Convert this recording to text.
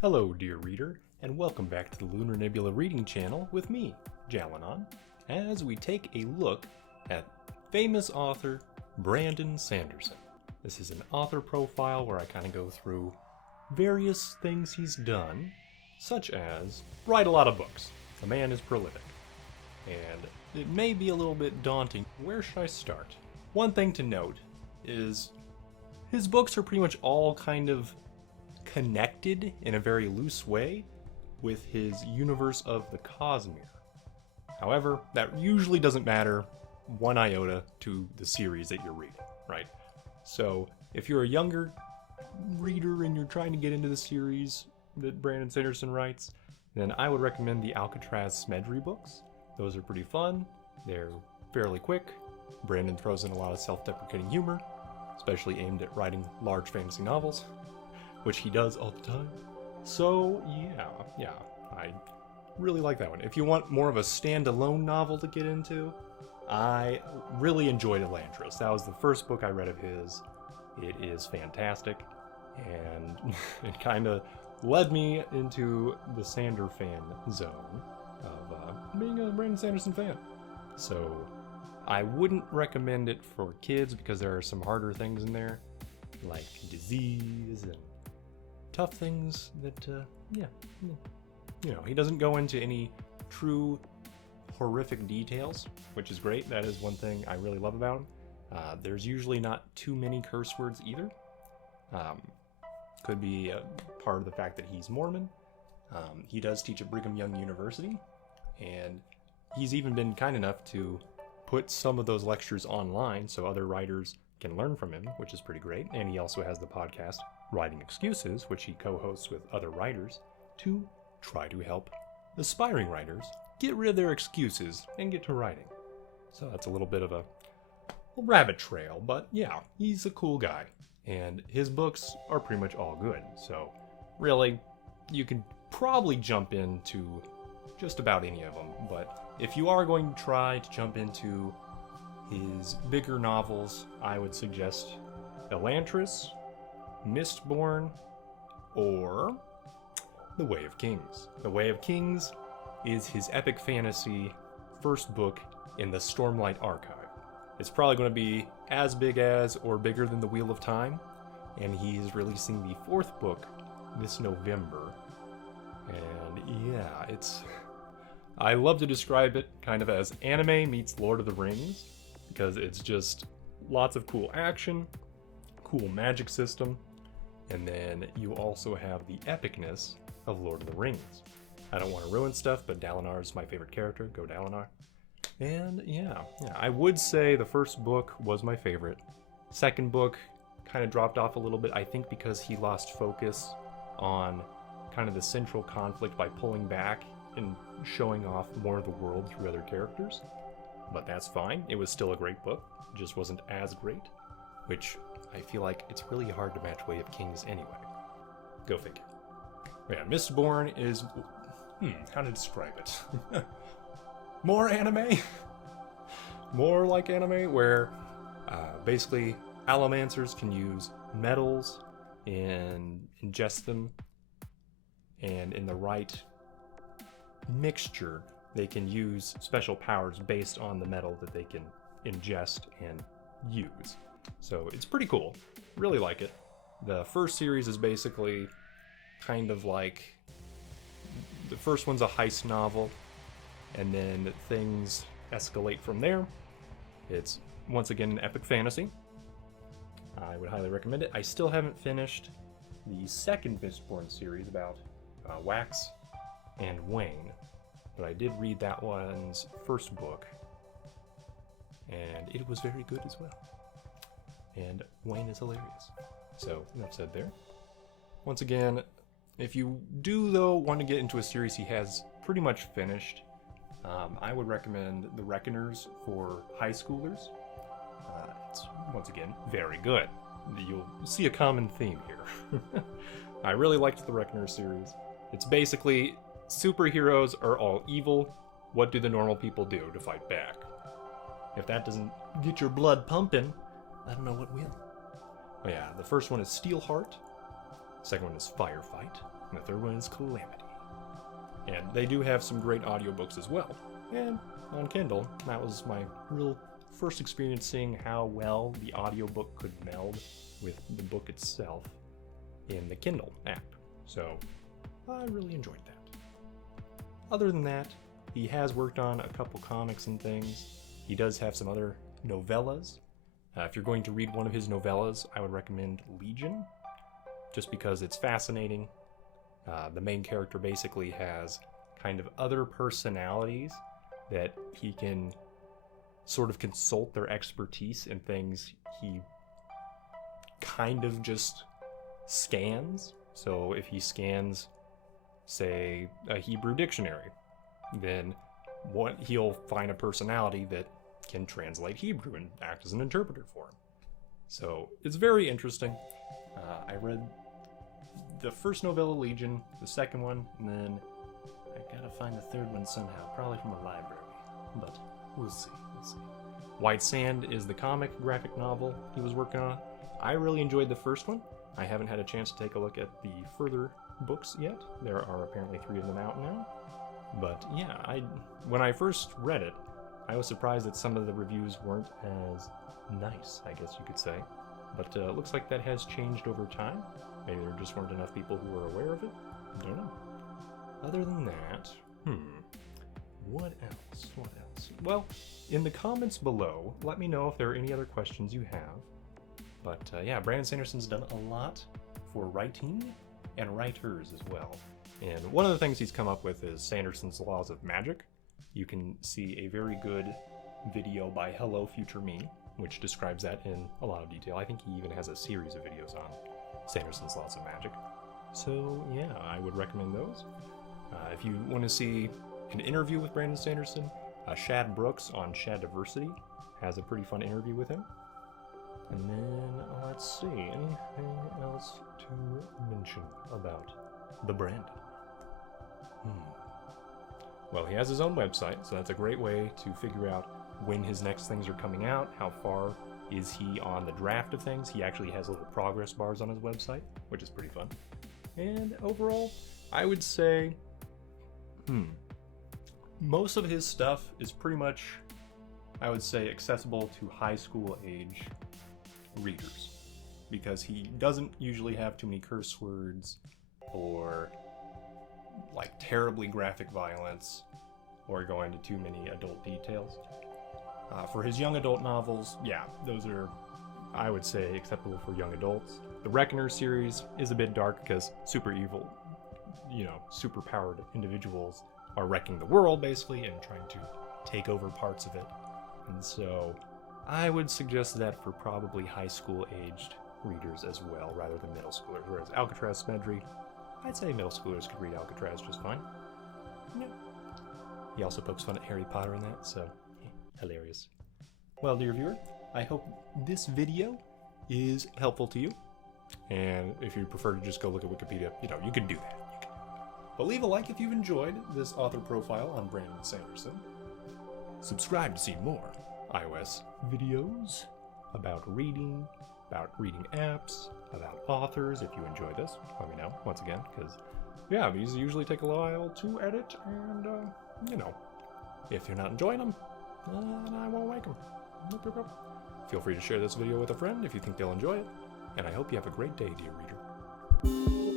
Hello, dear reader, and welcome back to the Lunar Nebula reading channel with me, Jalinon, as we take a look at famous author Brandon Sanderson. This is an author profile where I kind of go through various things he's done, such as write a lot of books. The man is prolific, and it may be a little bit daunting. Where should I start? One thing to note is his books are pretty much all kind of connected in a very loose way with his universe of the Cosmere. However, that usually doesn't matter one iota to the series that you're reading, right? So if you're a younger reader and you're trying to get into the series that Brandon Sanderson writes, then I would recommend the Alcatraz Smedry books. Those are pretty fun. They're fairly quick. Brandon throws in a lot of self-deprecating humor, especially aimed at writing large fantasy novels, which he does all the time. So yeah, I really like that one. If you want more of a standalone novel to get into, I really enjoyed Elantris. That was the first book I read of his. It is fantastic, and it kind of led me into the Sander fan zone of being a Brandon Sanderson fan. So I wouldn't recommend it for kids because there are some harder things in there, like disease and tough things that, he doesn't go into any true horrific details, which is great. That is one thing I really love about him. There's usually not too many curse words either. Could be a part of the fact that he's Mormon. He does teach at Brigham Young University, and he's even been kind enough to put some of those lectures online so other writers can learn from him, which is pretty great. And he also has the podcast Writing Excuses, which he co-hosts with other writers to try to help aspiring writers get rid of their excuses and get to writing. So that's a little bit of a rabbit trail, but yeah, he's a cool guy. And his books are pretty much all good. So really, you can probably jump into just about any of them. But if you are going to try to jump into his bigger novels, I would suggest Elantris, Mistborn, or The Way of Kings. The Way of Kings is his epic fantasy first book in the Stormlight Archive. It's probably going to be as big as or bigger than The Wheel of Time, and he's releasing the fourth book this November. And yeah, I love to describe it kind of as anime meets Lord of the Rings, because it's just lots of cool action, cool magic system, and then you also have the epicness of Lord of the Rings. I don't want to ruin stuff, but Dalinar is my favorite character. Go Dalinar. And yeah, I would say the first book was my favorite. Second book kind of dropped off a little bit, I think because he lost focus on kind of the central conflict by pulling back and showing off more of the world through other characters. But that's fine. It was still a great book. It just wasn't as great, which I feel like it's really hard to match Way of Kings anyway. Go figure. Yeah, Mistborn is... how to describe it? More anime? More like anime, where basically allomancers can use metals and ingest them, and in the right mixture, they can use special powers based on the metal that they can ingest and use. So it's pretty cool. Really like it. The first series is basically kind of like... The first one's a heist novel, and then things escalate from there. It's, once again, an epic fantasy. I would highly recommend it. I still haven't finished the second Mistborn series about Wax and Wayne, but I did read that one's first book, and it was very good as well. And Wayne is hilarious. So, enough said there. Once again, if you do, though, want to get into a series he has pretty much finished, I would recommend The Reckoners for high schoolers. It's, once again, very good. You'll see a common theme here. I really liked the Reckoners series. It's basically, superheroes are all evil. What do the normal people do to fight back? If that doesn't get your blood pumping, I don't know what will. Oh yeah, the first one is Steelheart. Second one is Firefight. And the third one is Calamity. And they do have some great audiobooks as well. And on Kindle, that was my real first experience seeing how well the audiobook could meld with the book itself in the Kindle app. So I really enjoyed that. Other than that, he has worked on a couple comics and things. He does have some other novellas. If you're going to read one of his novellas, I would recommend Legion, just because it's fascinating. The main character basically has kind of other personalities that he can sort of consult their expertise in things he kind of just scans. So if he scans, say, a Hebrew dictionary, then he'll find a personality that can translate Hebrew and act as an interpreter for him. So it's very interesting. I read the first novella, Legion, the second one, and then I gotta find the third one somehow, probably from a library, but we'll see. White Sand is the comic graphic novel he was working on. I really enjoyed the first one. I haven't had a chance to take a look at the further books yet. There are apparently 3 of them out now. But yeah, when I first read it, I was surprised that some of the reviews weren't as nice, I guess you could say. But it looks like that has changed over time. Maybe there just weren't enough people who were aware of it. I don't know. Other than that, what else? Well, in the comments below, let me know if there are any other questions you have. But yeah, Brandon Sanderson's done a lot for writing and writers as well. And one of the things he's come up with is Sanderson's Laws of Magic. You can see a very good video by Hello Future Me, which describes that in a lot of detail. I think he even has a series of videos on Sanderson's Laws of Magic. So yeah, I would recommend those. If you want to see an interview with Brandon Sanderson, Shad Brooks on Shad Diversity has a pretty fun interview with him. And then, let's see, anything else to mention about the Brandon? Well, he has his own website, so that's a great way to figure out when his next things are coming out, how far is he on the draft of things. He actually has little progress bars on his website, which is pretty fun. And overall, I would say, most of his stuff is pretty much, I would say, accessible to high school age readers, because he doesn't usually have too many curse words or like terribly graphic violence or go into too many adult details. For his young adult novels, yeah, those are, I would say, acceptable for young adults. The Reckoner series is a bit dark because super evil, super powered individuals are wrecking the world basically and trying to take over parts of it. And so I would suggest that for probably high school aged readers as well, rather than middle schoolers. Whereas Alcatraz Smedry, I'd say middle schoolers could read Alcatraz just fine. Yeah. He also pokes fun at Harry Potter in that, so hilarious. Well, dear viewer, I hope this video is helpful to you. And if you prefer to just go look at Wikipedia, you can do that. But leave a like if you've enjoyed this author profile on Brandon Sanderson. Subscribe to see more iOS videos about reading apps, about authors. If you enjoy this, let me know once again, because yeah, these usually take a while to edit, and if you're not enjoying them, then I won't make them. Feel free to share this video with a friend if you think they'll enjoy it, and I hope you have a great day, dear reader.